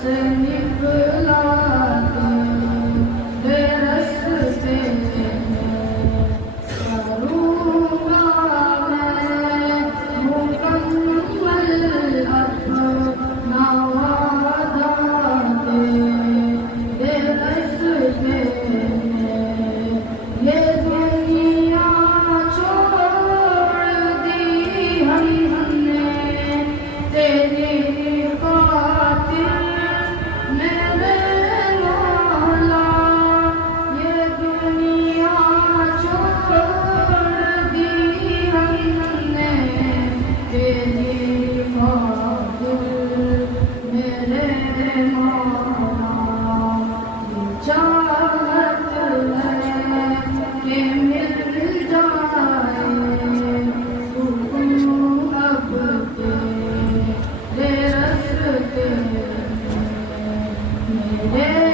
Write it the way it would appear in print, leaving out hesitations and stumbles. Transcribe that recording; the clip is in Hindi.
से निकला तेरे रास्ते में करूँगा मैं मुकम्मल अपना वादा तेरे रास्ते में। ये दुनिया छोड़ दी हमने तेरी खातिर मेरे मौला। ये दुनिया छोड़ दी हमने तेरी खातिर मेरे मौला। ये चाहत है कि मिल जाए सुकून अब तेरे रास्ते में। मेरे